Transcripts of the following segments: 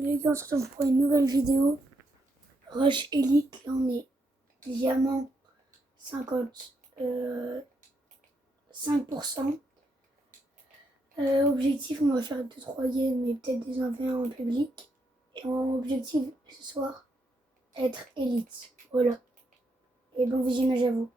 Les gars, on se retrouve pour une nouvelle vidéo. Rush Elite, là on est diamant 55%. Objectif, on va faire 2-3 games et peut-être des 1v1 en public. Et mon objectif ce soir, être élite. Voilà. Et bon visionnage à vous.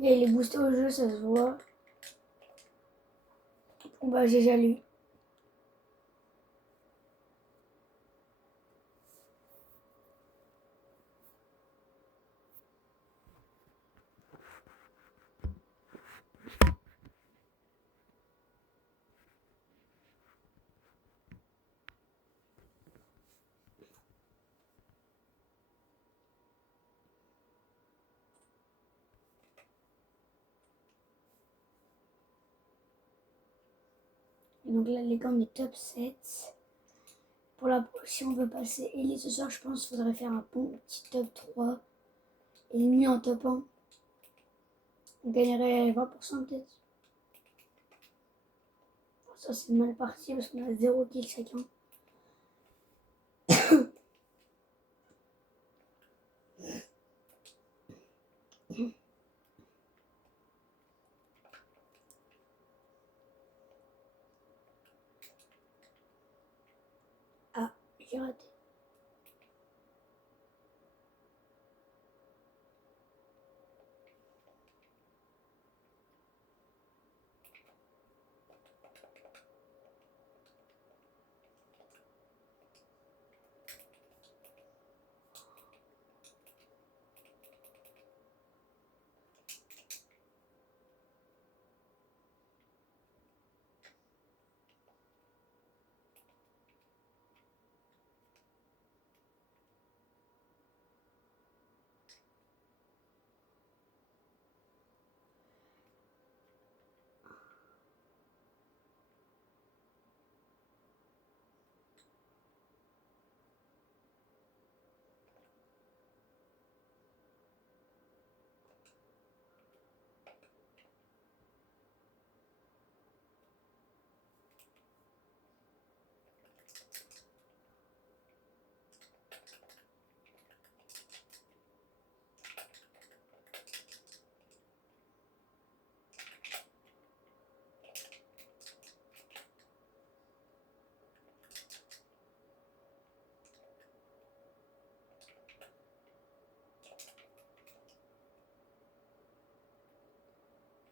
Et il est boosté au jeu, ça se voit. Bon bah j'ai déjà lu. Et donc là les gars on est top 7. Si on veut passer élite ce soir, je pense qu'il faudrait faire un bon petit top 3. Et mieux en top 1. On gagnerait 20% peut-être. Ça c'est mal parti parce qu'on a 0 kill chacun. Ah, j'ai raté.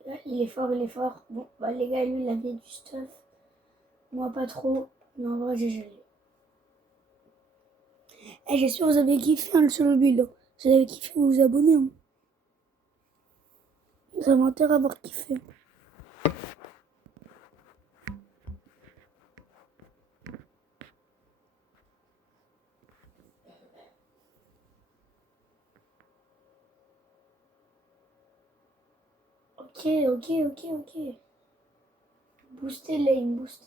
Là, il est fort, il est fort. Bon, bah les gars, lui, il avait du stuff. Moi, pas trop. Mais en vrai, j'ai gelé. Eh, j'espère que vous avez kiffé le solo build. Hein. Si vous avez kiffé, vous vous abonnez. Hein. Vous avez intérêt à avoir kiffé. Ok. Booster lane, booster.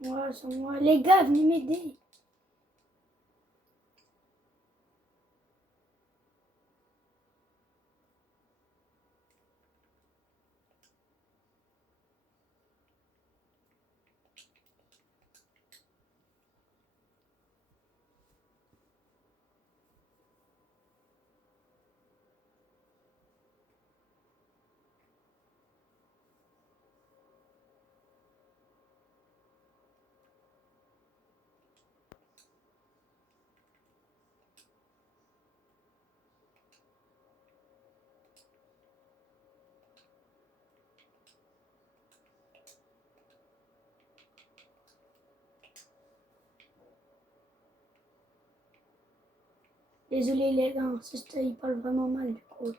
Voilà, c'est moi. Les gars, venez m'aider. Désolé les gars, il parle vraiment mal du coup.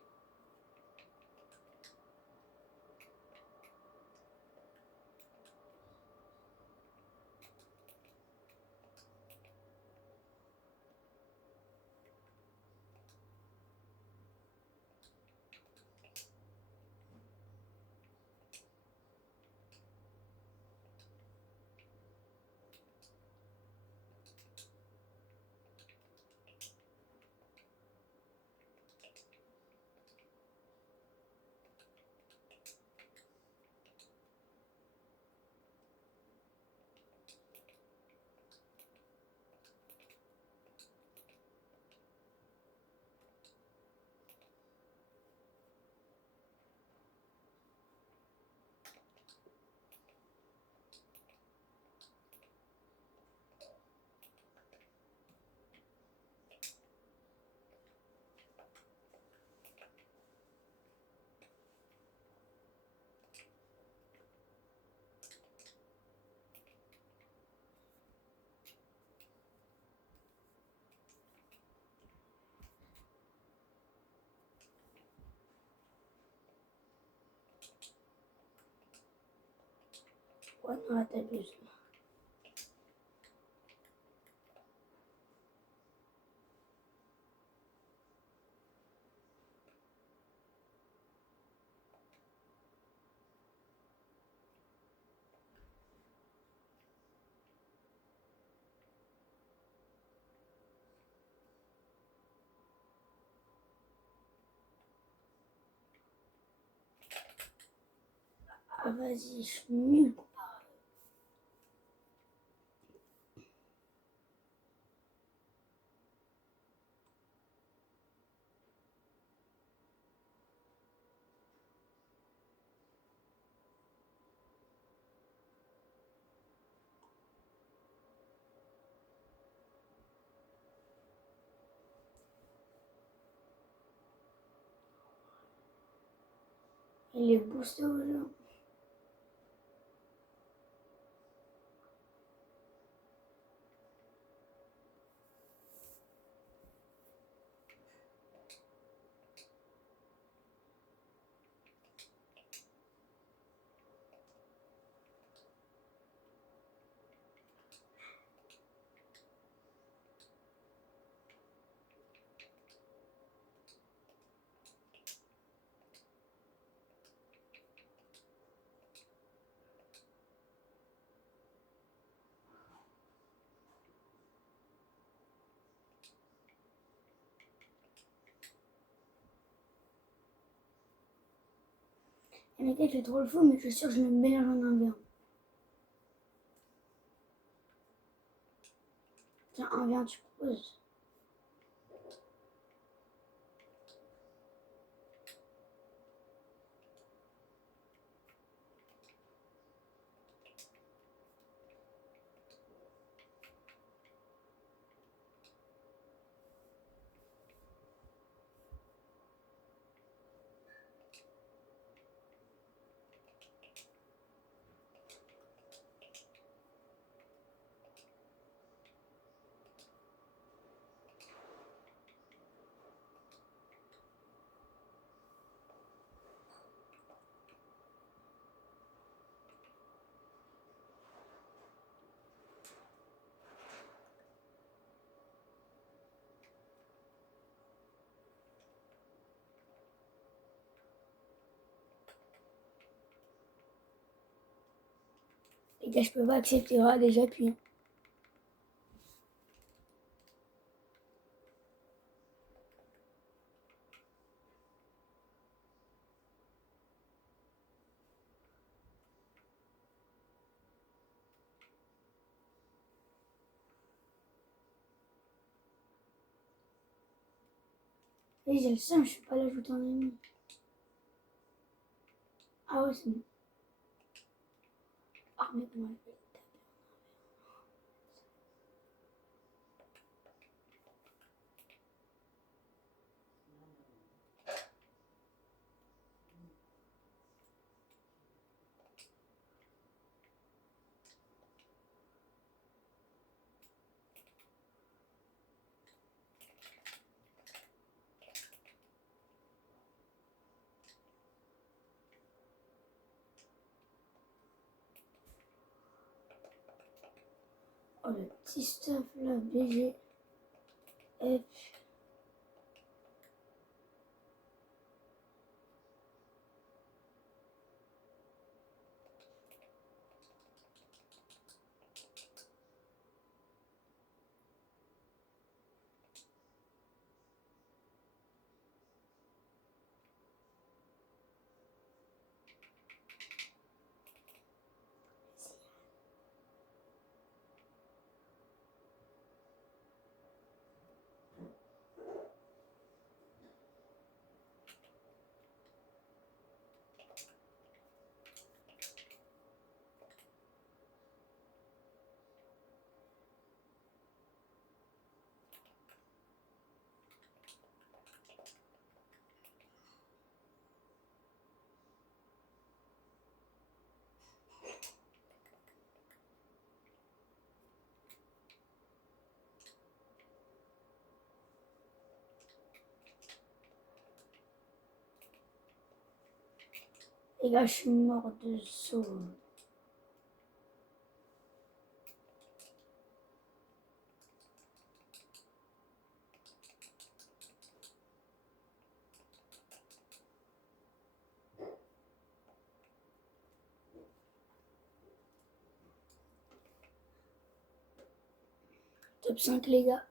Ouais, non, t'abuses. Ah vas-y, je suis nul. Il est boosté au jeu. Et mec, il fait trop le fou, mais je suis sûr que je le mélange en un v Tiens, un v tu proposes. Les gars, je peux pas accepter. Ah, déjà, puis. Et j'ai le seum, je suis pas l'ajouter en ami. Ah ouais, c'est bon. Ah, mais comment je vais le taper. petit stuff là, BG, F. Les gars, je suis mort de saut. Top 5 les gars.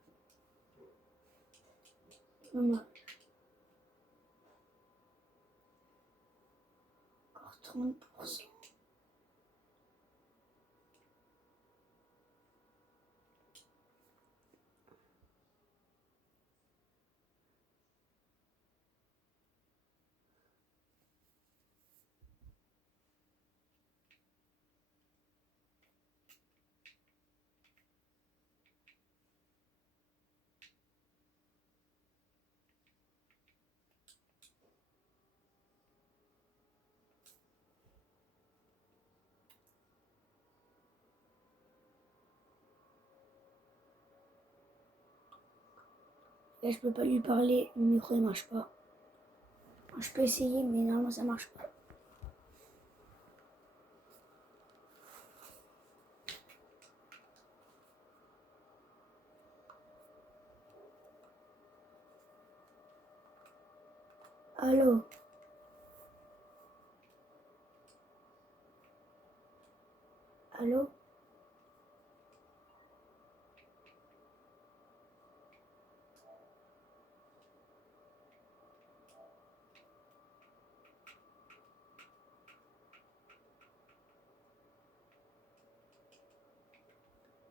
Dommage. Encore 30%. Là, je peux pas lui parler, le micro ne marche pas. Je peux essayer, mais normalement ça marche pas. Allô? Allô?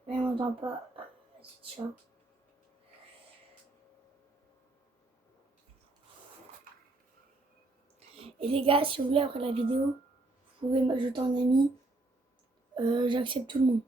Mais il m'entend pas. Vas-y, ciao. Et les gars, si vous voulez, après la vidéo, vous pouvez m'ajouter en ami. J'accepte tout le monde.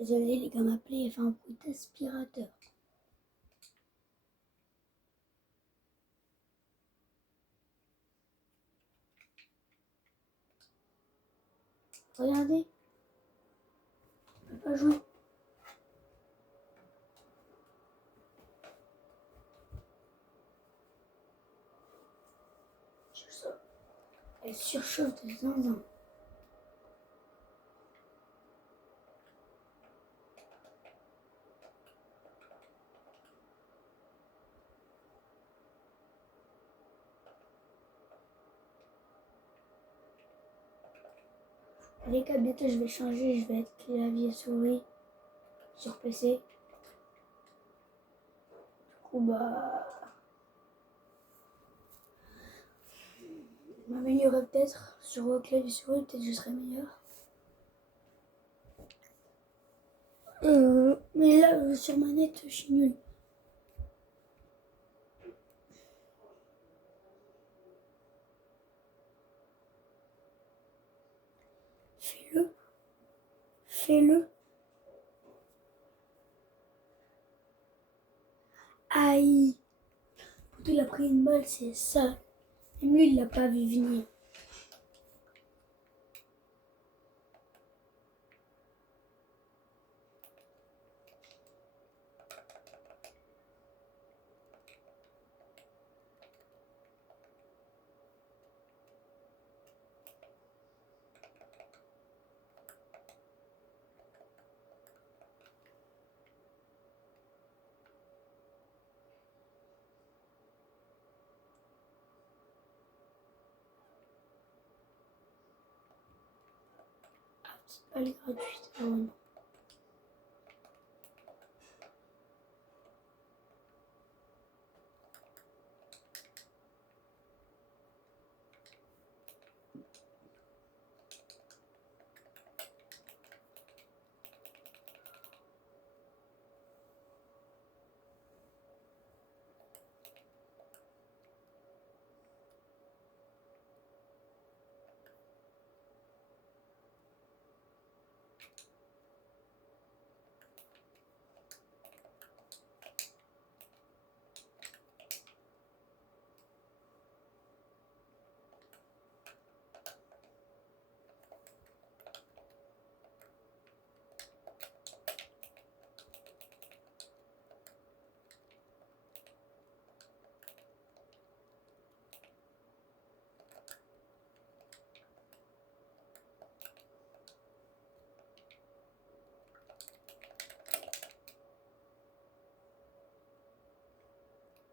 Désolé, les gars m'appelaient, il a fait un bruit d'aspirateur. Regardez, je peux pas jouer. Elle surchauffe de zinzin. Les gars, bientôt je vais changer, je vais être clavier souris sur PC. Du coup, je m'améliorerai peut-être sur clavier souris, peut-être que je serai meilleur. Mais là, sur manette, je suis nul. Fais-le. Fais-le. Aïe. Pourtant, il a pris une balle, c'est ça. Même lui, il l'a pas vu venir. Ah, petite balle gratuite. Ah ouais, non.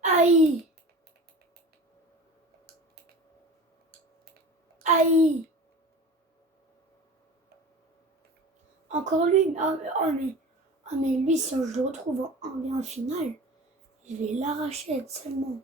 Aïe. Aïe. Encore lui. Mais lui, si je le retrouve en 1v1 finale, je vais l'arracher seulement.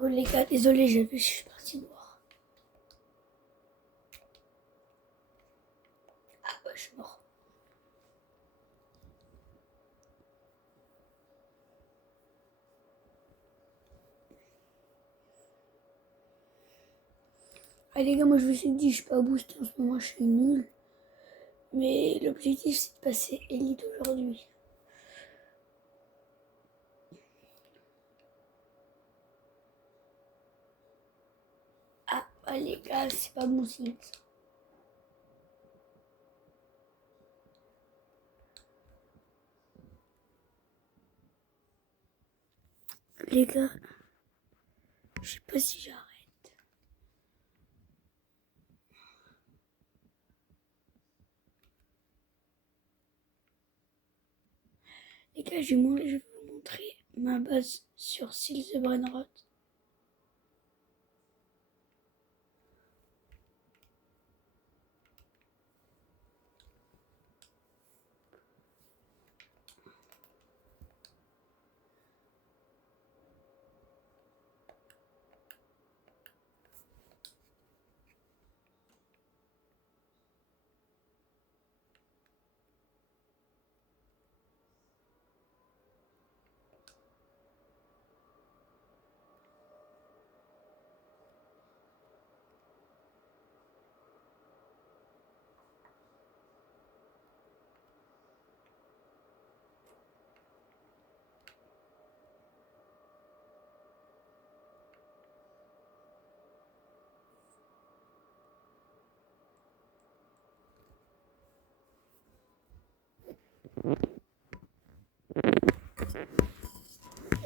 Oh les gars, désolé, je suis parti boire. Ah ouais, je suis mort. Ah les gars, moi je me suis dit, je suis pas boosté en ce moment, je suis nul. Mais l'objectif c'est de passer élite aujourd'hui. Ah les gars, c'est pas bon signe. Les gars, je sais pas si j'arrête. Les gars, je vais vous montrer ma base sur Seal the Brainrot.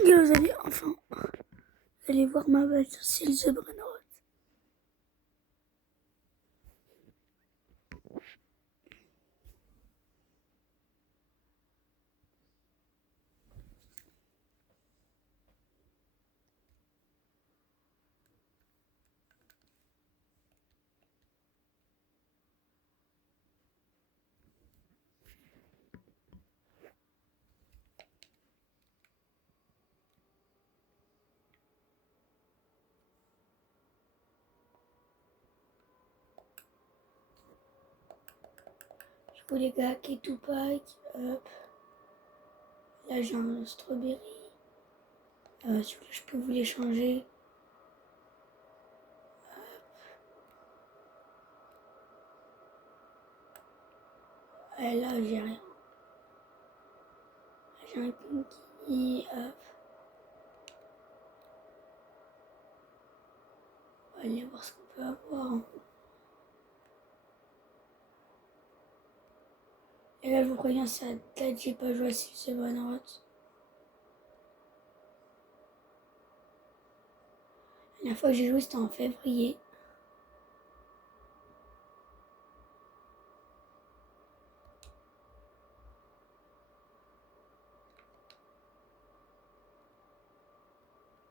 Et vous allez enfin, vous allez voir ma belle Cécile The Brainrot. Du coup les gars, qui est Tupac, hop. Là j'ai un strawberry. Si je peux vous les changer. Et là j'ai rien. J'ai un kinky, hop. On va aller voir ce qu'on peut avoir. Et là je vous préviens, ça date, j'ai pas joué à Cécile The Brainrot. La dernière fois que j'ai joué c'était en février.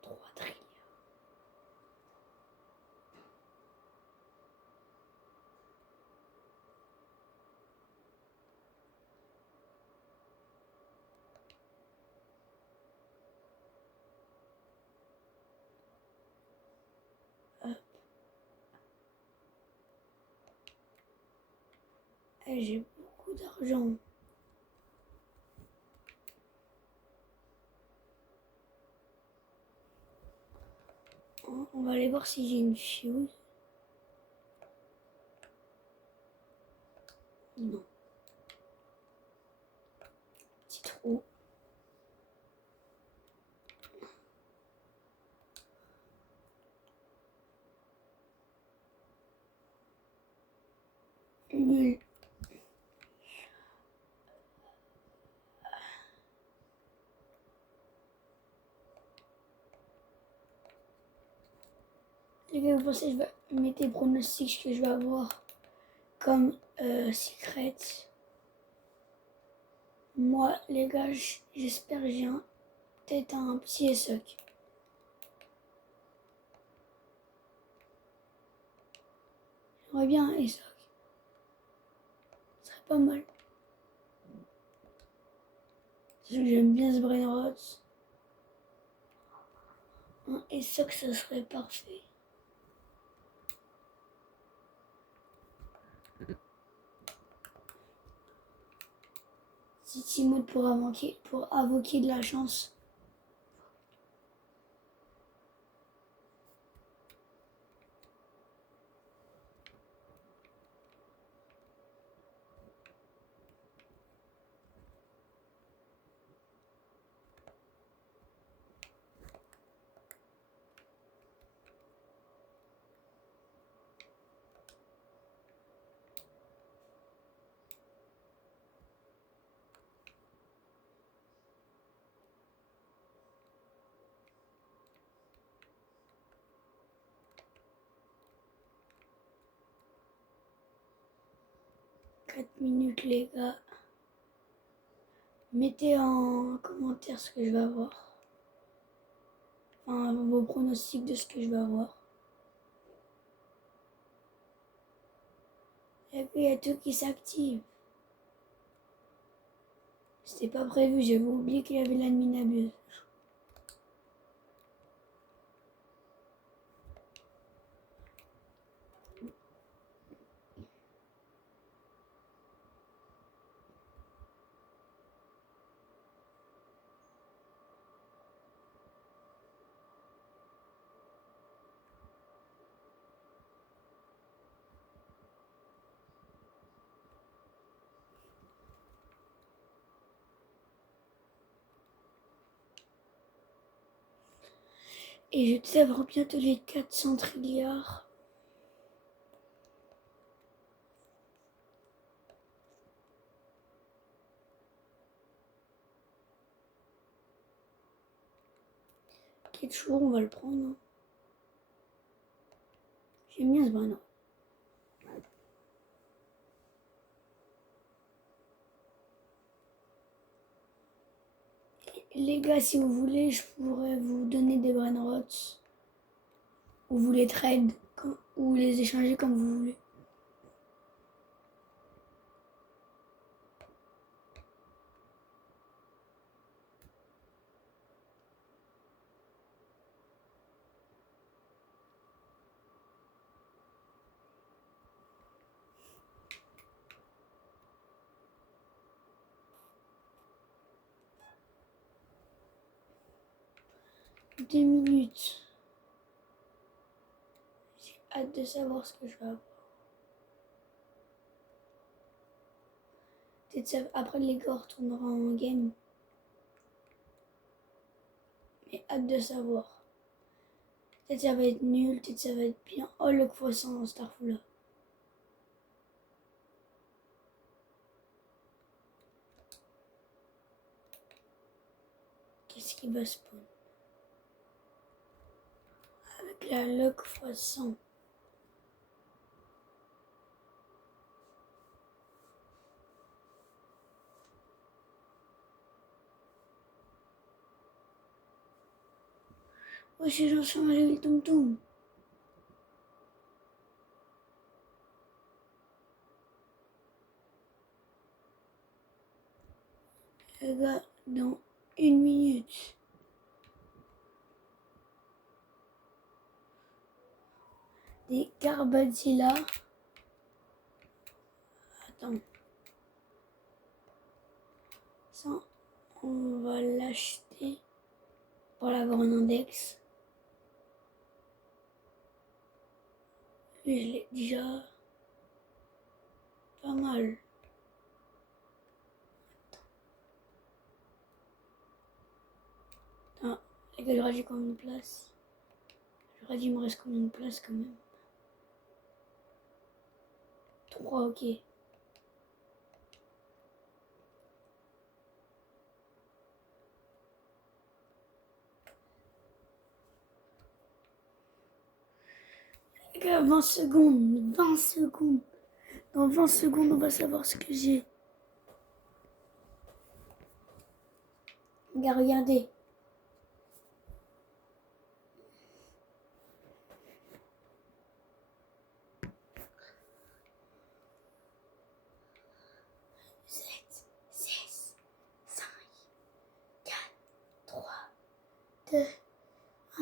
Trois trilles. Et j'ai beaucoup d'argent. On va aller voir si j'ai une fuse. Non. Petit trou. Nul. Les gars, vous pensez que je vais mettre des pronostics que je vais avoir comme secret. Moi, les gars, j'espère que j'ai peut-être un petit ESOC. J'aimerais bien un ESOC. Ce serait pas mal. Parce que j'aime bien ce Brainrot. Un ESOC, ça serait parfait. City Mode pour invoquer de la chance. Minutes les gars. Mettez en commentaire ce que je vais avoir. Enfin, vos pronostics de ce que je vais avoir. Et puis il y a tout qui s'active. C'était pas prévu, j'avais oublié qu'il y avait l'admin abuse. Et je vais avoir bientôt les 400 trilliards. t'inquiète, toujours, on va le prendre. Hein. J'aime bien ce Brainrot. Les gars, si vous voulez, je pourrais vous donner des Brainrots. Ou vous les trade, ou les échanger comme vous voulez. Deux minutes. J'ai hâte de savoir ce que je vais avoir. Peut-être après les gars retournera en game. Mais hâte de savoir. Peut-être ça va être nul, peut-être ça va être bien. Oh le croissant dans Starfall là. Qu'est-ce qui va spawn? Avec la luck x100. Oh, j'ai changé le tom-tom. Les gars, dans une minute. Des Carbadzilla. Attends. Ça, on va l'acheter pour l'avoir en index. Mais je l'ai déjà pas mal. Attends, les gars, j'aurais dit combien de place? J'aurais dit il me reste combien de place quand même? 3, ok. Les gars, 20 secondes. 20 secondes. Dans 20 secondes, on va savoir ce que j'ai. Les gars, regardez.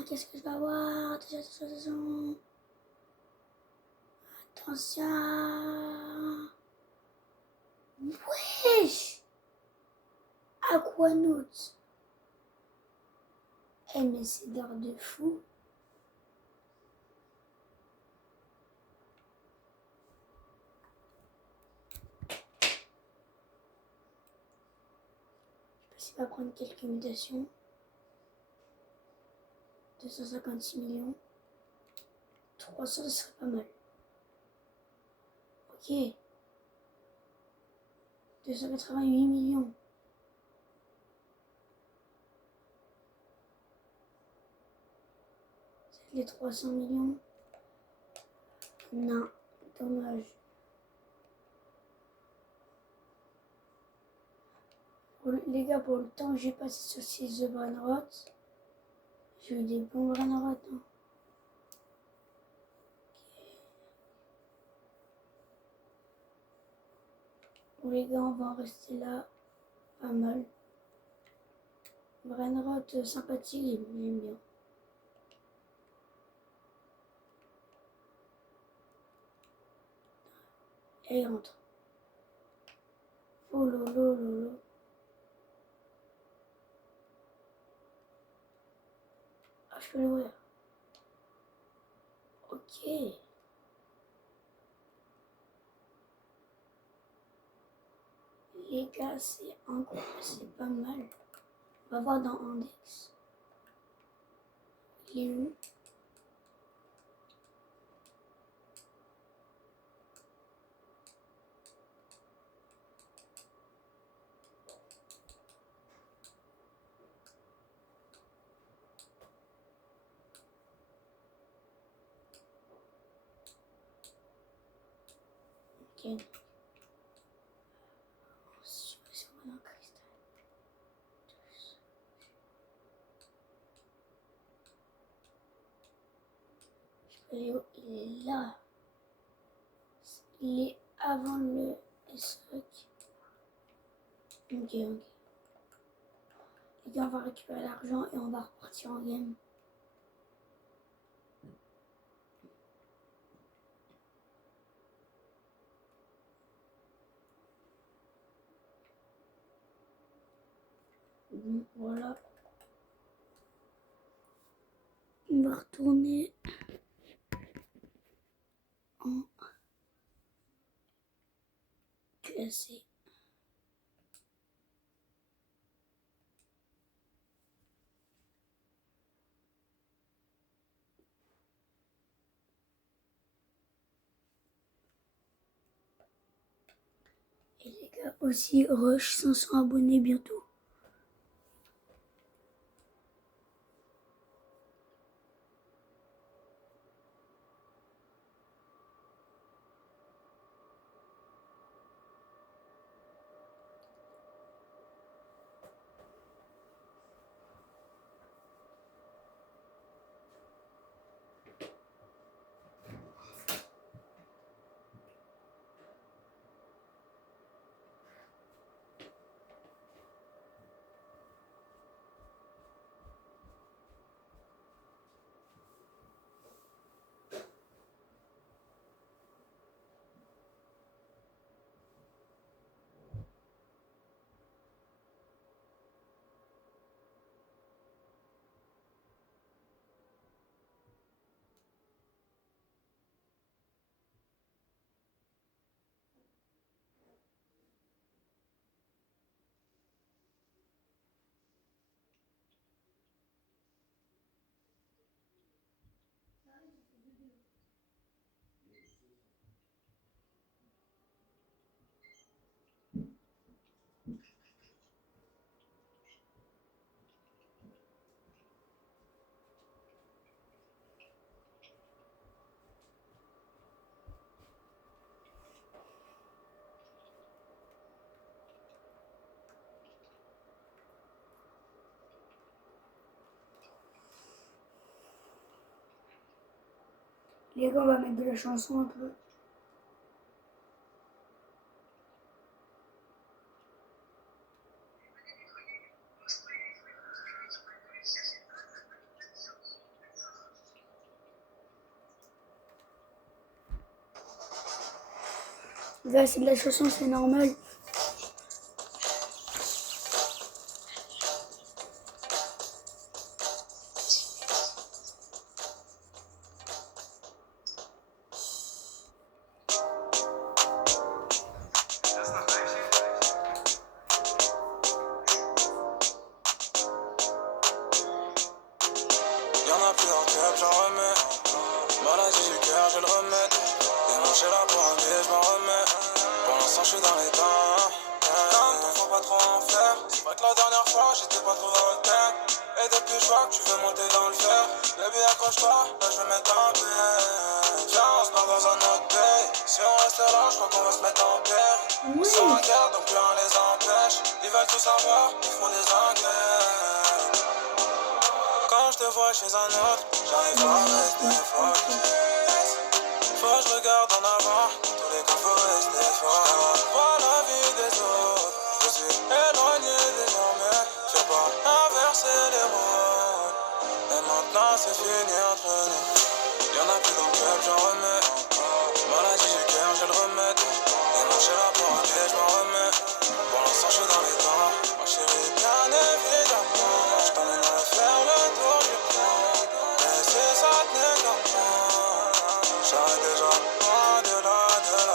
Qu'est-ce que je vais avoir? Attention. Attention. Wesh! Aquanaut. Eh mais c'est d'art de fou. Je sais pas s'il va prendre quelques mutations. 256 millions. 300, ce serait pas mal. Ok. 288 millions. C'est les 300 millions. Non, dommage. Les gars, pour le temps que j'ai passé sur ces Brainrot, j'ai eu des bons Brainrot. Hein. Bon les gars, on va en rester là. Pas mal. Brainrot sympathique, j'aime bien. Et il rentre. Oh lolo lolo. Ah, je peux l'ouvrir. Ok. Les gars, c'est incroyable, c'est pas mal. On va voir dans Index. Il est où? Ok. Suppression d'un cristal. Il est là. Il est avant le stock. Ok. Les gars, on va récupérer l'argent et on va repartir en game. Bon, voilà. On va retourner en QSC. Et les gars, aussi, rush 500 abonnés bientôt. Les gars, on va mettre de la chanson un peu. Les gars, c'est de la chanson, c'est normal. Y'en a plus dans le club, j'en remets. Maladie du cœur, je le remets. Démanché là pour un billet, je m'en remets. Pour l'instant, je suis dans les temps. Non, t'en faut pas trop en faire. C'est vrai que la dernière fois, j'étais pas trop dans le thème. Et depuis, je vois que tu veux monter dans le fer. Baby, accroche-toi, là, je vais mettre en paix. Viens, on se part dans un autre pays. Si on reste là, je crois qu'on va se mettre en paire. Ils sont en guerre, donc plus rien les empêche. Ils veulent tout savoir, ils font des enquêtes. Quand je te vois chez un autre, j'arrive pas à rester focus. Faut que je regarde en avant, dans tous les cas faut rester fort. Je vois la vie des autres, je suis éloigné désormais. Je vais pas inverser les rôles, et maintenant c'est fini entre nous. Y'en a plus dans le club, j'en remets. Maladie du cœur, je le remets. Démarché là pour un pied, je m'en remets. Pour l'instant, je suis dans les temps. Ma chérie, bien évidemment. Je t'emmènerai faire le tour du monde. Mais si ça tenait qu'à moi, j'arrête déjà au-delà.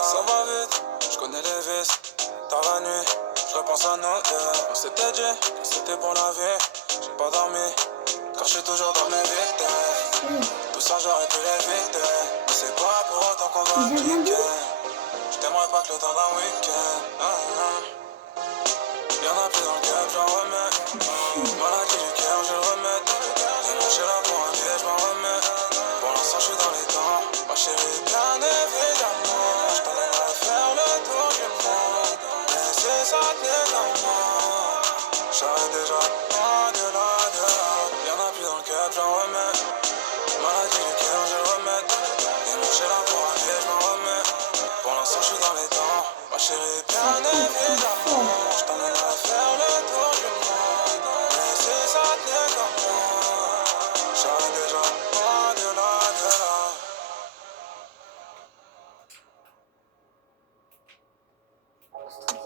Ça va vite, je connais les vices. Tard la nuit, je repense à nous deux. On s'était dit que c'était pour la vie. J'ai pas dormi, car je suis toujours dans mes victimes. Tout ça j'aurais pu l'éviter, mais c'est pas pour autant qu'on va cliquer. Je t'aimerais pas que le temps d'un week-end. Y'en a plus dans le club, j'en remets. Maladie du cœur, je le remets. Démanché là pour un billet, je m'en remets. Pour l'instant, je suis dans les temps. Ma chérie, bien évidemment. Je t'emmènerai faire le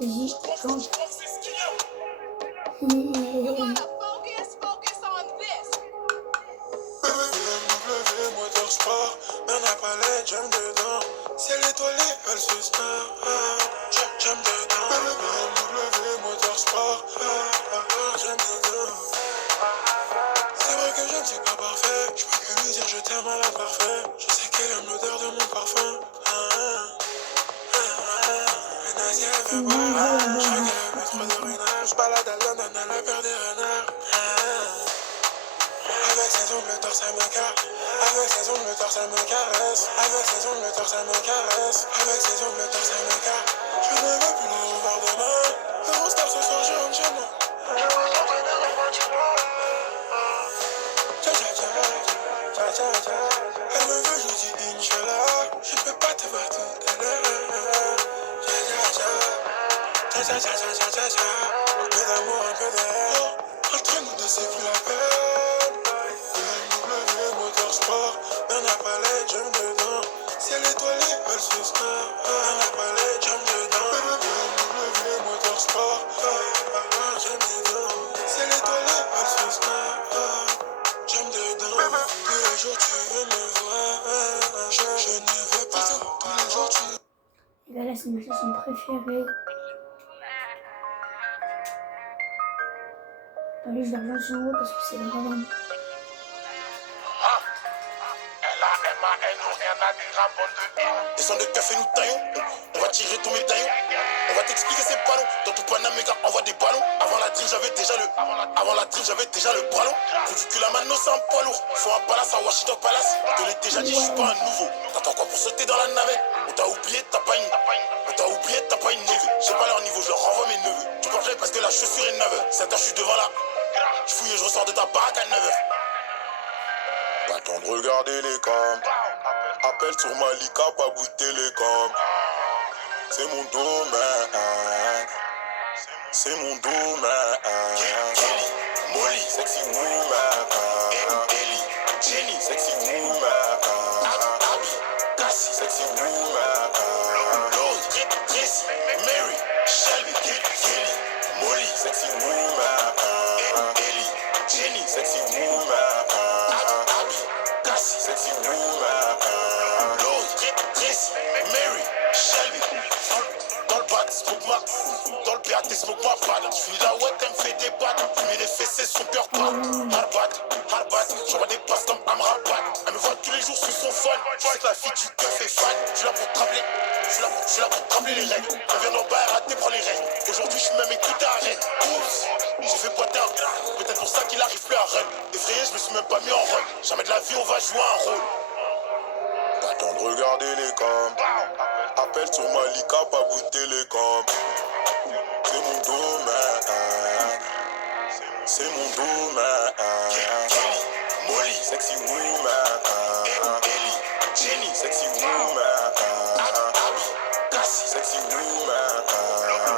J'y compte. Motorsport, dans la palette, j'aime dedans. Si elle est étoilée, elle se star. J'aime dedans. BMW, Motorsport, j'aime dedans. C'est vrai que je ne suis pas parfait. Je peux que lui dire je t'aime à la parfait. Je sais qu'elle aime l'odeur de mon parfum. Nazi, elle veut boire. Je crois qu'elle a bu trop de renard. Je balade à London, elle a peur des renards. Avec ses ongles, le torse, elle me caresse. Avec ses ongles, le torse, elle me caresse. Avec ses ongles, le torse, elle me caresse. Avec ses ongles, le torse, elle me caresse. Je ne veux plus la revoir demain. Eurostar ce soir, je rentre chez moi. Je veux t'entraîner dans mon bâtiment. Tcha tcha tcha, tcha tcha tcha. Elle me veut, je dis Inch'Allah. Je ne peux pas te voir tout à l'heure. Tcha tcha tcha, tcha tcha tcha tcha tcha tcha. Un peu d'amour, un peu d'air. Entre nous deux, c'est plus la peine. BMW, Motorsport, dans la palette, j'aime dedans. Si elle est étoilée, elle se star. Dans la palette, j'aime dedans. BMW, Motorsport, j'aime dedans. Si elle est étoilée, elle se star. J'aime dedans. Tous les jours, tu veux me voir. Je ne veux pas. Tous les jours, tu veux. Les gars, là, c'est ma chanson préférée. Allez, je vais rejoindre sur haut parce que c'est vraiment. Descends de café, nous taillons. On va tirer ton médaillon. On va t'expliquer c'est pas long. Dans tout Panamérique, envoie des ballons. Avant la dream, j'avais déjà le bras long. Faut du cul la mano, c'est un poids lourd. Faut un palace à Washington Palace. Je te l'ai déjà dit, je suis pas un nouveau. T'attends quoi pour sauter dans la navette? On t'a oublié, t'as pas une neveu. J'ai pas leur niveau, je leur renvoie mes neveux. Tu penses parce que la chaussure est 9h. 7h, je suis devant là. Je fouille et je ressors de ta baraque à 9h. Pas temps de regarder les cams. Appel sur Malika, pas bout de télécom. C'est mon domaine. C'est mon domaine. Kelly, Molly, sexy woman. Ellie, Jenny, sexy woman. Abby, Cassie, sexy woman. Rose, Tracy, Mary, Shelby, Kelly, Molly, sexy woman. Ellie, Jenny, sexy woman. Abby, Cassie, sexy woman. Rose, Tracy, Mary, Shelby. Dans le bat, smoke ma. Dans le PAT, smoke ma pad. Je finis la wet, elle me fait des pattes. Je mets des fessées, son cœur part. Hardbat, j'envoie des passes comme Amrabat. Elle me voit tous les jours sur son phone. Je sais que la fille du cœur fait fan. Je suis là pour trembler. Je suis là pour trembler les règles. Elle vient d'en bas, elle raté, prend les règles. Aujourd'hui, je suis même écouté à règle. Oups, j'ai fait boiter un. Peut-être pour ça qu'il arrive plus à run. Effrayé, je me suis même pas mis en run. Jamais de la vie, on va jouer un rôle. Pas temps de regarder les cams. Appel sur Malika, pas bout de télécom. C'est mon domaine. C'est mon domaine. Kelly, Molly, sexy woman. Ellie, Jenny, sexy woman. Abby, Cassie, sexy woman.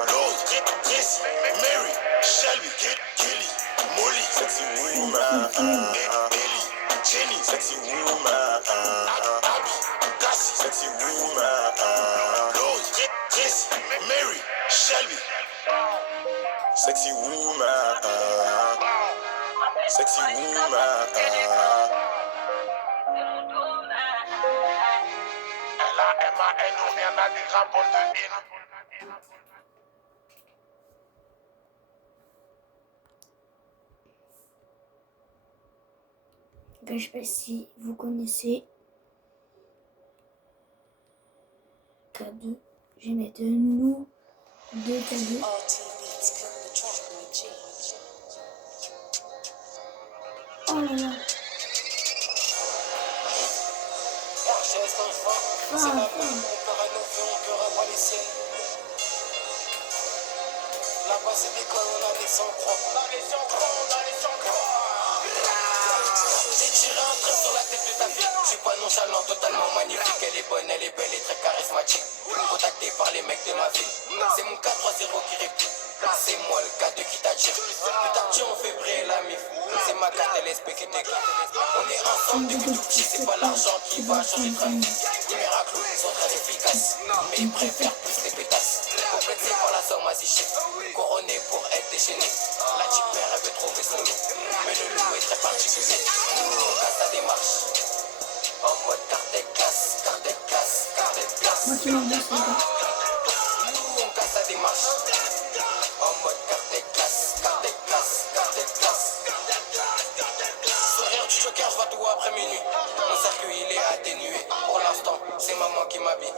Rose, Tracy, Mary, Shelby, Kelly, Molly, sexy woman. Ellie, Jenny, sexy woman. Abby, Cassie, sexy woman. Rose, Tracy, Mary, Shelby. Sexy woman. Sexy woman. L-A-M-A-N, on vient à des rapports de haine. Je sais pas si vous connaissez K2. Je vais mettre nous de K2. Oh là là. Là-bas c'est l'école, on a des sang-froid. J'ai tiré un trait sur la tête de ta fille. Je suis pas nonchalant, totalement magnifique. Elle est bonne, elle est belle et très charismatique. Contacté par les mecs de ma ville. C'est mon 4-3-0 qui réplique. C'est moi le gars de qui t'attire. Plus tard on fait briller la mif. C'est ma carte LSP qui t'écoute. On est ensemble depuis tout petit, c'est pas l'argent qui va changer de famille. Les miracles sont très efficaces, mais ils préfèrent plus les pétasses. Complexé par la somme asichée, couronné pour être déchaîné. La tipère elle veut trouver son loup, mais le loup est très particulier. Nous on casse la démarche, en mode carte de classe, carte de classe, carte de classe. Moi qui m'ambiance les gars. Nous on casse la démarche, en mode carte de classe, carte de classe, carte de classe. Sourire du joker, je vois tout après minuit. Mon circuit il est atténué. Pour l'instant, c'est maman qui m'habille.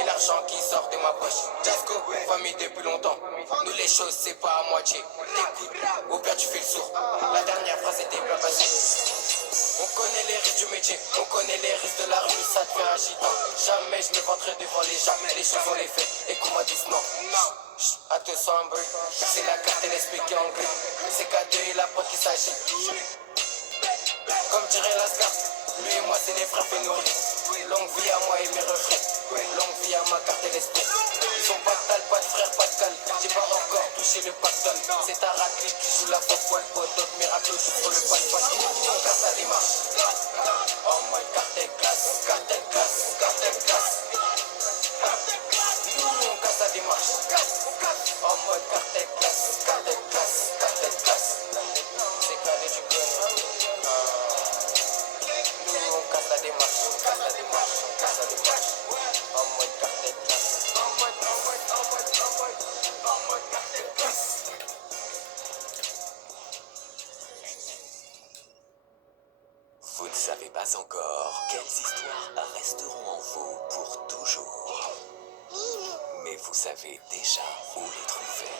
Et l'argent qui sort de ma poche. Jasco, famille depuis longtemps. Nous les choses, c'est pas à moitié. T'écoutes, au pire tu fais le sourd. La dernière phrase était bien passée. On connaît les risques du métier, on connaît les risques de la rue, ça te fait agitant. Jamais je me vendrai devant les gens, les choses on les fait. Écoute-moi doucement. Attention un bruit, c'est la carte LSP qui est en gris. C'est K2 et la pote qui s'agit. Comme dirait Lascar, lui et moi c'est les frères Fénori. Longue vie à moi et mes refrains, longue vie à ma carte LSP. Ils ont pas de tal, pas de frère, pas de cal. J'ai pas encore touché le pactole. C'est ta raclée qui joue la fausse poil, pote. D'autres miracles sur le pan. On casse la démarche. En mode carte de classe, carte de classe, carte de classe. Nous on casse la démarche. En mode carte de classe, carte de classe, carte de classe. C'est calé du connais. Nous on casse la démarche, on casse la démarche, on casse la démarche. En mode carte de classe. En mode carte de classe. Vous ne savez pas encore quelles histoires resteront en vous pour toujours. Mais vous savez déjà où les trouver.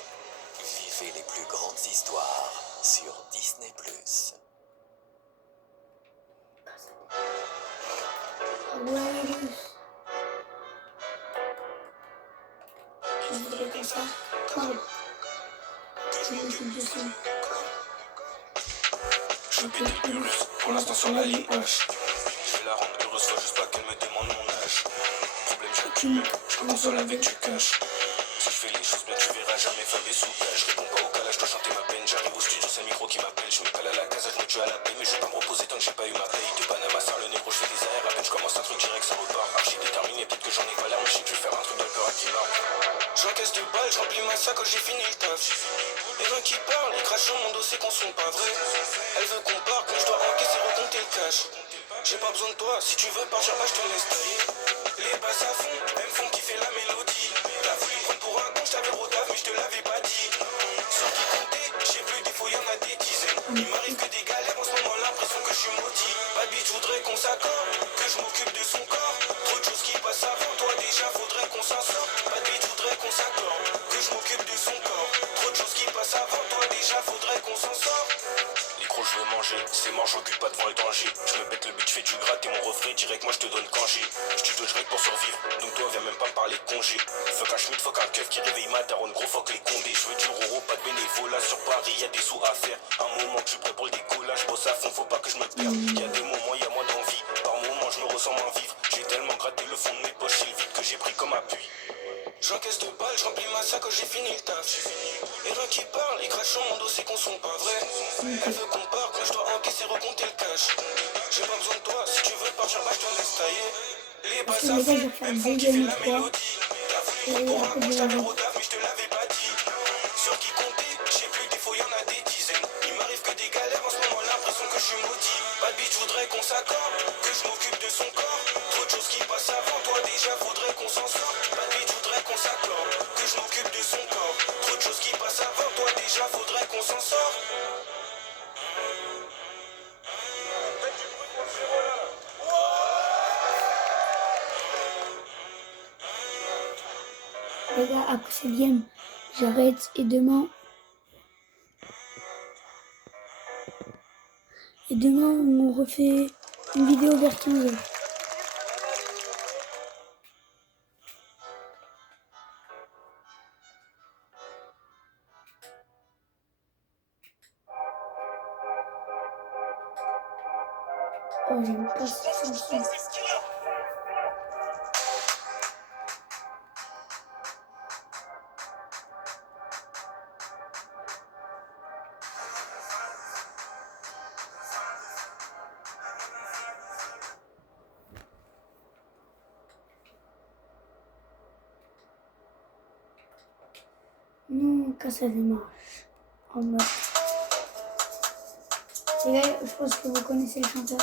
Vivez les plus grandes histoires sur Disney+. Ouais. Je voudrais comme ça. Comme. Je me suis dessus. Je veux péter le plus, pour l'instant sur la ligne H. Je vais la rendre heureuse, faut juste pas qu'elle me demande mon âge. Problème j'accumule, je me console avec du cash. Si je fais les choses bien tu verras jamais faire des sous-cages. Je réponds pas au calage, je dois chanter ma peine. J'arrive au studio, c'est le micro qui m'appelle. Je me cale à la casa, je me tue à la paix. Mais je vais pas me reposer tant que j'ai pas eu ma paye. De Panama, ça le négro, je fais des airs. À peine je commence un truc direct, ça repart. Archi déterminé, peut-être que j'en ai pas l'air. Mais je sais que je vais faire un truc de peur à qui marque. J'encaisse du balles, je remplis ma sac quand j'ai fini le taf. Les gens qui parlent, ils crachent sur mon dos, c'est qu'on sont pas vrais. Elle veut qu'on parte, mais je dois encaisser, recompter le cash. J'ai pas besoin de toi, si tu veux partir, bah je te laisse tailler. Les basses à fond, elles me font kiffer la mélodie. T'as voulu me prendre pour un con, je t'avais rodave, mais je te l'avais pas dit. Sur qui compter, j'ai plus des fois, y'en a des dizaines. Il m'arrive que des galères, en ce moment l'impression que je suis maudit. Pas de bitch, voudrais qu'on s'accorde, que je m'occupe de son corps. Trop de choses qui passent avant toi, déjà faudrait qu'on s'en sorte. Pas de bitch, voudrais qu'on s'accorde, que je m'occupe de son corps. Trop de choses qui passent avant toi, déjà faudrait qu'on s'en sorte. Les crocs je veux manger, c'est mort, j'occupe pas devant le danger. Je me bête le but, je fais du gras et mon refrain direct, moi je te donne congé. Je te dois direct pour survivre, donc toi viens même pas me parler de congé. Fuck un schmitt, fuck un keuf qui réveille ma daronne, gros fuck les condés. Je veux du roro, pas de bénévolat sur Paris, y'a des sous à faire. Un moment que je suis prêt pour le décollage, bosse à fond, faut pas que je me perde. Y'a des moments, y'a moins d'envie, par moments je me ressens moins vivre. J'ai tellement gratté le fond de mes poches, c'est le vide que j'ai pris comme appui. J'encaisse de balles, je remplis ma sac quand j'ai fini le taf. Les gens qui parlent, ils crachent sur mon dos, c'est qu'on sont pas vrais. Elle veut qu'on parte, mais je dois encaisser, recompter le cash. J'ai pas besoin de toi, si tu veux partir, bah je te laisse tailler. Les Parce basses que à les gars, fond, je vais faire elles me font deux kiffer games la 3. mélodie. T'as voulu me Et prendre pour un après, con, je je vais t'avais avoir. rodave, mais je te l'avais pas dit. Sur qui compter, j'ai plus des fois, y'en a des dizaines. Il m'arrive que des galères, en ce moment l'impression que je suis maudit. Pas de bitch, voudrais qu'on s'accorde, que je m'occupe de son corps. Trop de choses qui passent avant toi, déjà faudrait qu'on s'en sorte. Pas de bitch, voudrais qu'on s'accorde, que je m'occupe de son corps. Trop de choses qui passent avant toi, déjà faudrait qu'on s'en sorte. Les gars, après cette game, j'arrête et demain. Et demain, on refait une vidéo vers 15h. Oh, j'aime pas cette chanson. Non, quand ça démarche. En mode. Les gars, je pense que vous connaissez le chanteur.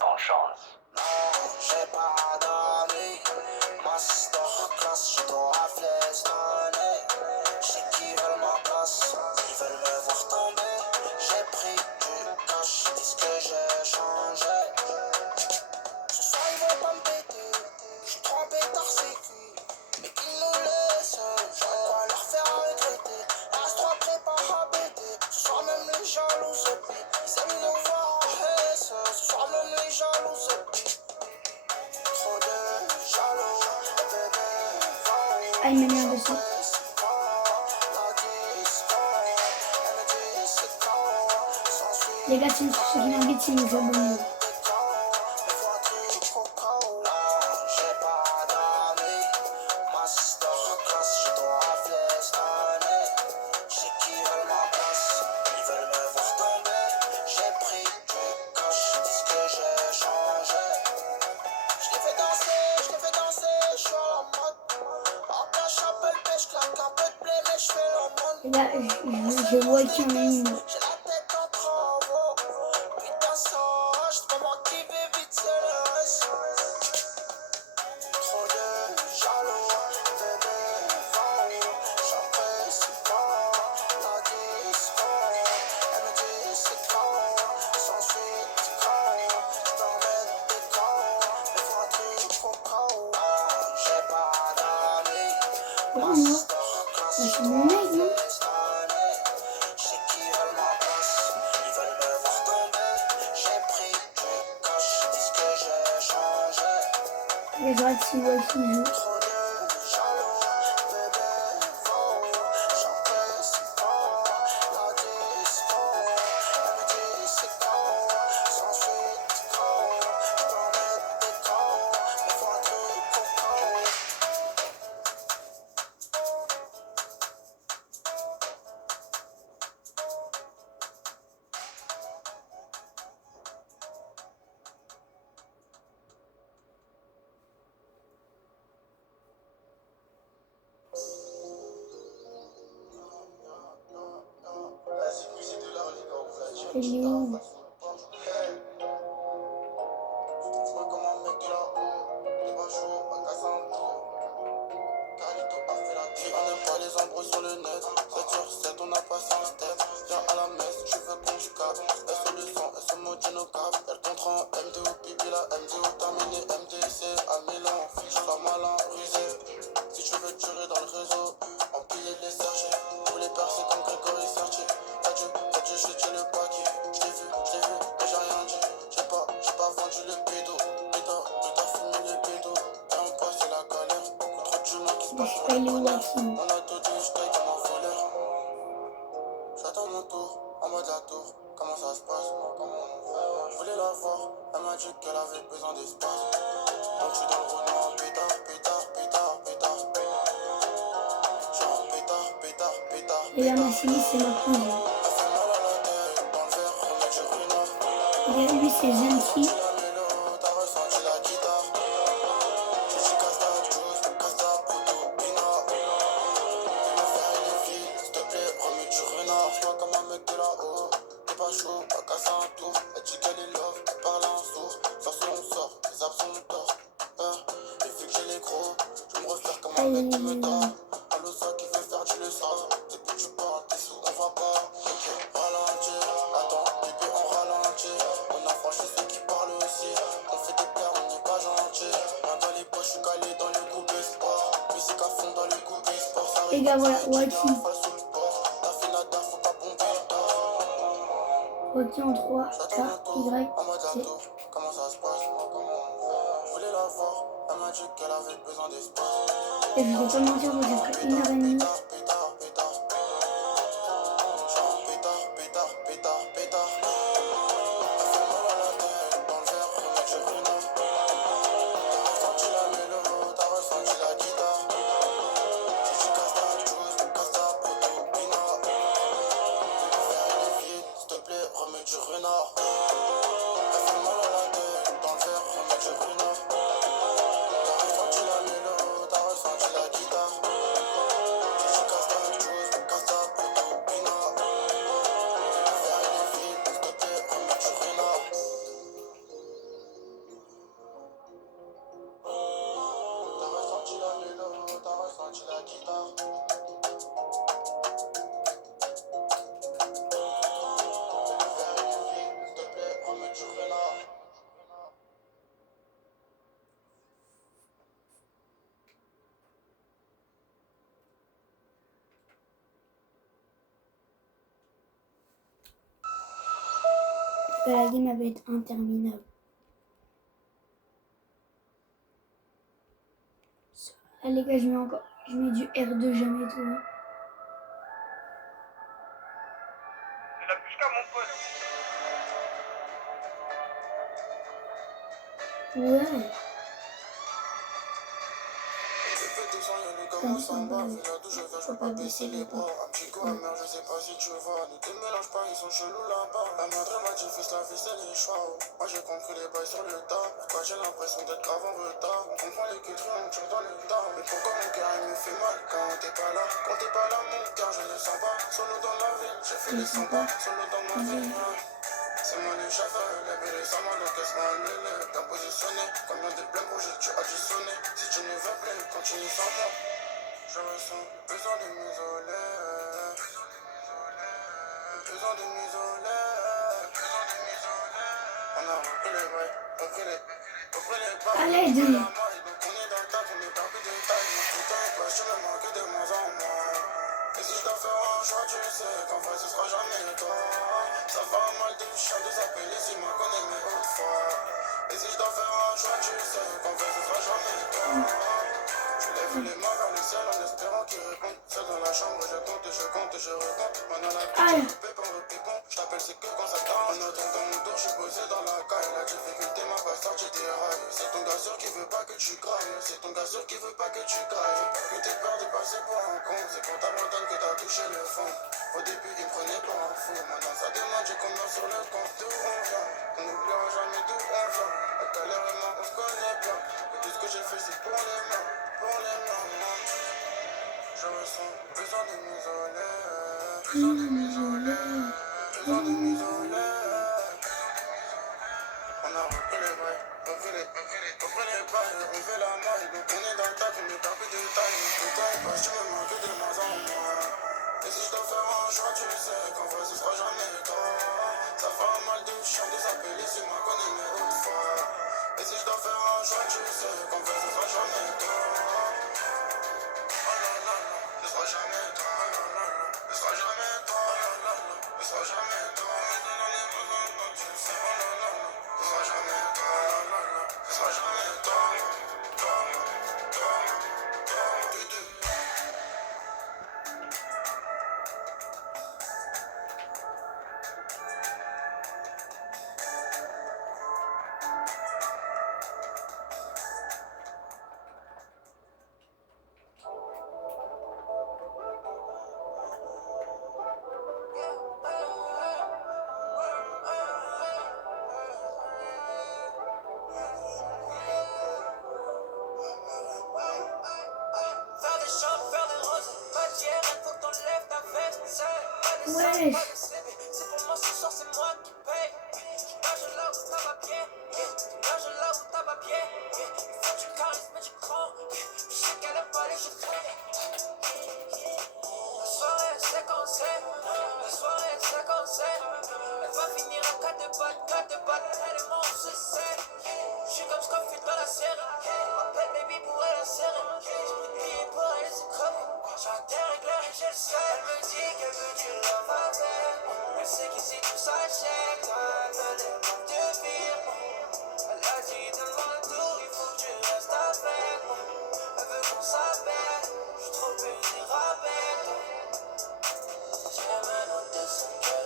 Bonne chance. J'ai pas d'amis, masterclass, je dois flestonner. J'sais qu'ils veulent ma place, ils veulent me voir tomber. J'ai pris du cash, ils disent que j'ai changé. Ce soir ils vont pas me péter, j'suis trempé par sécu. Mais ils nous laissent, j'aurais quoi leur faire regretter. RS3 prépare à bêter, ce soir même les jaloux se plient. Ils aiment nous voir en haisse, ce soir même les jaloux se plient. Trop de jaloux, bébé, va. Ah, il m'a mis un dessus. Les gars, c'est ceux qui m'invitent, c'est mes abonnés. Les gars, j'ai Waki en ligne. J'ai la tête en travaux, putain ça rage, c'est pas moi qui vais vite, c'est le reste. Trop de jaloux, bébé, va où, j'apprécie pas la disco. Elle me dit c'est quand, sans suite quand, j't'emmène des quand, mais faut un truc au cas où. J'ai pas d'amis, Oh non, c'est mon mec, non? Les gars, c'est Waki joue. Il est où? Sur le net, 7 sur 7, on n'a pas 5 steps. Viens à la messe, tu veux qu'on se capte. Elle sur le sang, elle se motive nos caps. Elle contre en MD ou pipi, la MD ou terminé MDC à Milan. Je sois malin, rusé. Si tu veux tirer dans le réseau, empiler les sergés. Tous les percer comme Grégory Sertier. T'as dû jeter le paquet. J't'ai vu, mais j'ai rien dit. J'ai pas vendu le pédo. T'as fumé les pédos. Et on passe la galère. Beaucoup trop de monde qui se passe pour Il le est où, bonheur. Waki? On a tout dit, j'taille comme un voleur. J'attends mon tour, en mode la tour. Comment ça se passe? Je voulais la voir, elle m'a dit qu'elle avait besoin d'espace. Donc j'suis dans le roulement, pétard. J'suis en pétard. Les gars, ma Céline, c'est ma cousine. Elle fait mal à la tête, dans le verre, remets du runard. Les gars, lui, c'est Gentil. La mélo, t'as ressenti la guitare. J'ai dit casse ta juice, casse ta poteau, pinard. Fais me faire une fille, s'il te plaît, remets du renard. J'vois comme un mec de là-haut, t'es pas chaud, pas casser un tour. Elle dit qu'elle est love, elle parle en sourd. Sur ce on sort, les absents on tort. Et vu que j'ai les gros, je me refaire comme un mec qui me tord. Allo ça qui veut faire du le sort. Depuis que tu parles, t'es sous, on va pas. Ok, ralentir, attends, bébé on ralentit. On a franchi ceux qui parlent aussi. On fait des pleurs, on n'est pas gentil. Main dans les poches, je suis calé dans le groupe sport. Musique à fond dans le groupe sport. Ça Les gars, voilà, Waki. T'as fait nada, faut pas bomber. Waki en 3, K, Y, En mode C. la tour, comment ça se passe? Je voulais la voir, elle m'a dit qu'elle avait besoin d'espace. Et je vais pas mentir, moi, j'ai pris 1h30. Pétard. Genre pétard. Elle fait mal à la tête, dans le verre, remets du runard. T'as ressenti la mélo, t'as ressenti la guitare. J'ai dit casse ta juice, casse ta poteau, pinard. Fais me faire une fille, s'il te plaît, remets du renard. menti la guitare. S'il te plaît, remets du renard. La game va être interminable. Ah, les gars, je mets du R2 jamais tout. C'est la pushka, mon pote. Ouais. Commence en bas, fais la douche, je viens, je peux pas baisser les bras. Un petit coup amer, je sais pas si tu vois. Ne te mélange pas, ils sont chelous là-bas. La madre m'a dit, fils, la vie, c'est les choix. Moi j'ai compris les bails sur le tas. Pourquoi j'ai l'impression d'être grave en retard. On comprend les cultures, on tire dans le tas. Mais pourquoi mon cœur il me fait mal quand t'es pas là? Quand t'es pas là, mon cœur, je le sens pas. Solo dans la ville, j'ai fait les 100 pas. Solo dans ma vie, c'est moi le chef, les bébés sans moi, donc laisse-moi annuler. Bien positionné, combien de pleins projets tu as additionné. Si tu ne veux plus, continue sans moi. Je ressens le besoin de m'isoler. Le besoin de m'isoler. On a repris les bails, repris les bails. Allez, On dis. a maille, donc on est dans le tas, on n'est pas plus de taille. Tout le temps est pas, je me manque de moins en moins. Et si je dois faire un choix, tu sais qu'en vrai ce sera jamais toi. Ça va mal de chien de s'appeler si moi qu'on aimait autrefois. Et si je dois faire un choix, tu sais qu'en vrai ce sera jamais toi. Je lève les mains vers le ciel en espérant qu'il réponde. Seul dans la chambre, je compte et je compte et je recompte. Maintenant la Aïe. petite pépon, repépon. Je t'appelle, c'est que quand ça t'arrange. En attendant mon dos, je suis posé dans la caille. La difficulté m'a pas sorti des rails. C'est ton gars sûr qui veut pas que tu grailles. C'est ton gars sûr qui veut pas que tu grailles. Que t'aies peur de passer pour un con. C'est quand t'abandonnes que t'as touché le fond. Au début, il me prenait pour un fou. Maintenant, ça demande, j'ai combien sur le compte. D'où on vient, on n'oubliera jamais d'où on vient. La galère et moi, on se connaît bien. Et tout ce que j'ai fait, c'est pour les mains. Pour les mains, je ressens le besoin de m'isoler. Besoin de m'isoler. Besoin de m'isoler. On a repris les bails, repris les bails, on fait la maille, donc on est dans le tas, on n'est pas plus de taille. Tout le temps est pas, je me manque de moins en moins. Et si je dois faire un choix, tu sais qu'en vrai ce sera jamais toi. Ça fera mal de chien de s'appeler, c'est moi qu'on aimait autrefois. Et si je dois faire un choix, tu sais qu'en vrai ce sera jamais toi. Ce sera jamais toi, ce sera jamais toi, ce sera jamais toi. Tu le sais, ce sera jamais toi, ce sera jamais toi. Faire des chambres, faire des roses, pas d'hier, il faut que t'enlèves ta veste, c'est pas des Ouais. sommes, pas de CV, c'est pour moi ce soir, c'est moi qui paye. Nage là où ça va bien, nage là où ça va bien, il faut du charisme et du cran, je sais qu'elle aime pas les jeux faits. La soirée elle sait qu'on sait, la soirée elle sait qu'on sait, elle va finir en 4 battes, elle et moi on se sait. Je suis comme Scofield dans la série, m'appelle baby pour elle la serrer, j'ai pris de billets pour elle c'est crevé, j'ai un terre éclair et j'ai le seul. Elle me dit qu'elle veut du love avec moi, elle sait qu'ici tout s'achète, elle veut les mots de vivre. Elle a dit donne-moi tout, il faut que tu restes avec moi, elle veut qu'on s'appelle, je suis trop vulnérable. J'aime un autre de son cœur,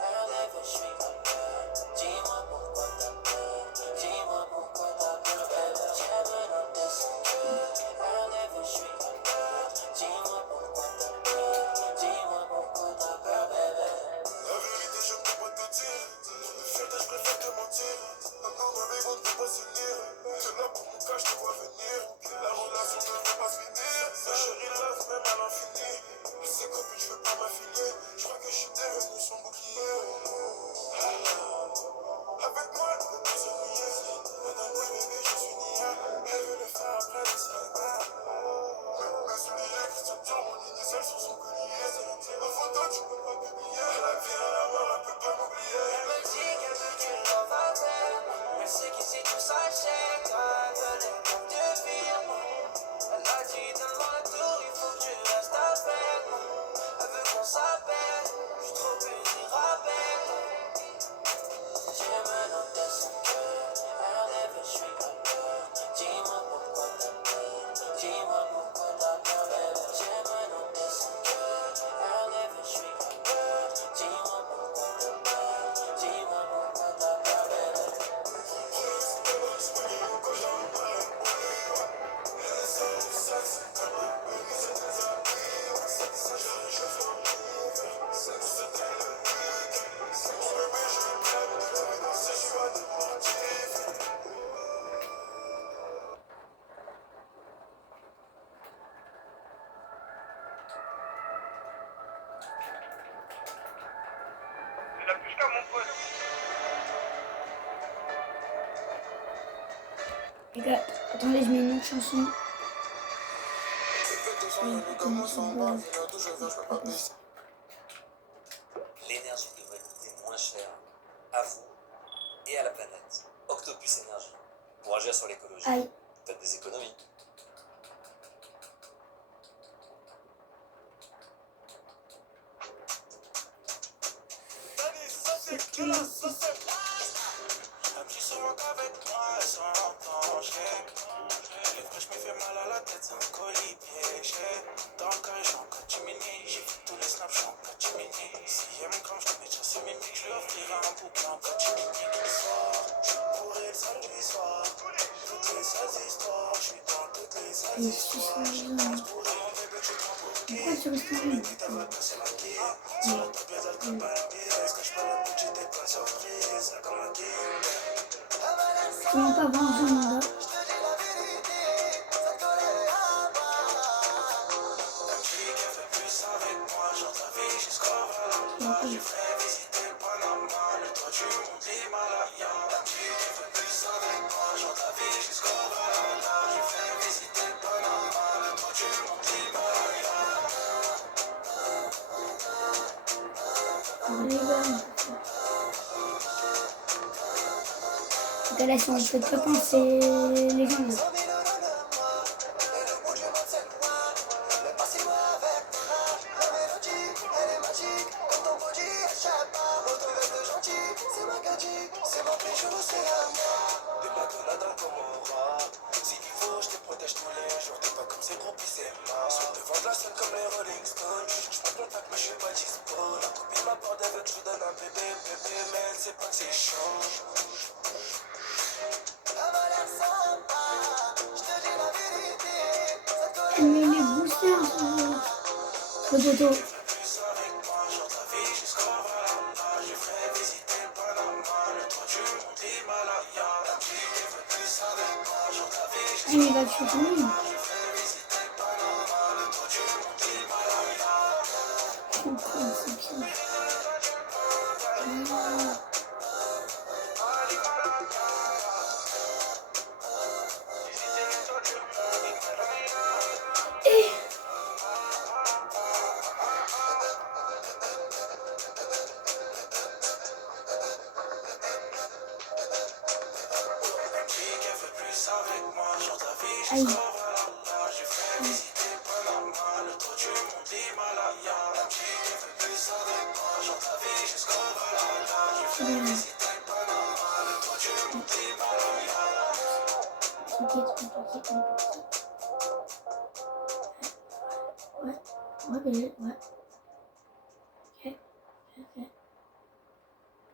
elle rêve, je suis ma peur. Dis-moi pourquoi t'as peur, dis-moi pourquoi t'as peur, bébé. J'aime un autre de son cœur, elle rêve, je suis ma peur. Dis-moi pourquoi t'as peur, dis-moi pourquoi t'as peur, bébé. La vérité, je peux pas te dire. De fierté, je préfère te mentir. Maintenant, de mes mots ne peut pas s'unir. T'es là pour mon cas, je te vois venir. La relation ne veut pas se finir. Sa chérie love même à l'infini. Mais ses copines, je veux pas m'affiler. Je crois que je suis devenu son bouclier. Avec moi, elle ne peut pas s'ennuyer. Madame, oui, bébé, je suis niais. Elle veut le faire après le cinéma. Mes souliers qu'à mon pote. Les gars, attendez, je mets une autre chanson. L'énergie devrait coûter moins cher à vous et à la planète. Octopus Énergie. Pour agir sur l'écologie. Aïe. Faites des économies. Un petit souvent qu'avec moi, elles sont en danger. Les fraîches me fait mal à la tête, c'est un colis piégé. Dans le cas, je suis en catimini. J'ai vu tous les snaps, je suis en catimini. Si elle me crame, je te mets déjà c'est mimique. Je lui offrirai un bouquet en catimini. Le soir, je suis bourré le samedi soir. Toutes les sales histoires, je suis dans toutes les sales histoires. Je pense bourré mon bébé, je prends pour qui. Pourquoi tu restes en ligne? T'as va passer la quille. Sur la table, elle te pas la bise. Est-ce que je peux la bouche, t'es pas surprise. Comme un game. Je ne pas vendre mon gars. Les gars, là, si on fait pas penser les gens là. Mais les boosters, le dodo. Ah, mais il va tuer tout le monde. Je comprends, c'est bien. Aïe. Ouais. Ok.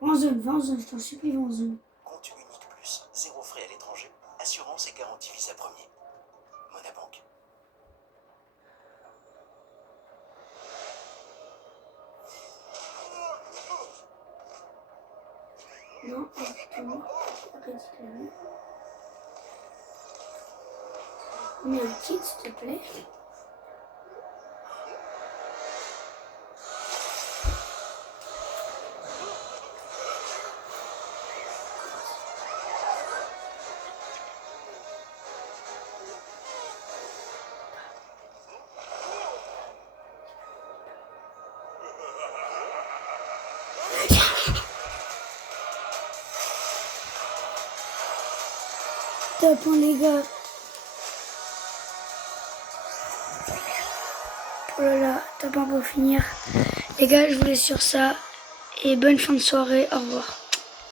Va en zone, je t'en supplie, va en zone. Compte unique plus, 0 frais à l'étranger, assurance et garantie Visa Premier. Monabank. Non, exactement. Mais un kit, s'il te plaît. Top, hein, les gars. Oh là là, top, hein, pour finir. Les gars, je vous laisse sur ça. Et bonne fin de soirée. Au revoir.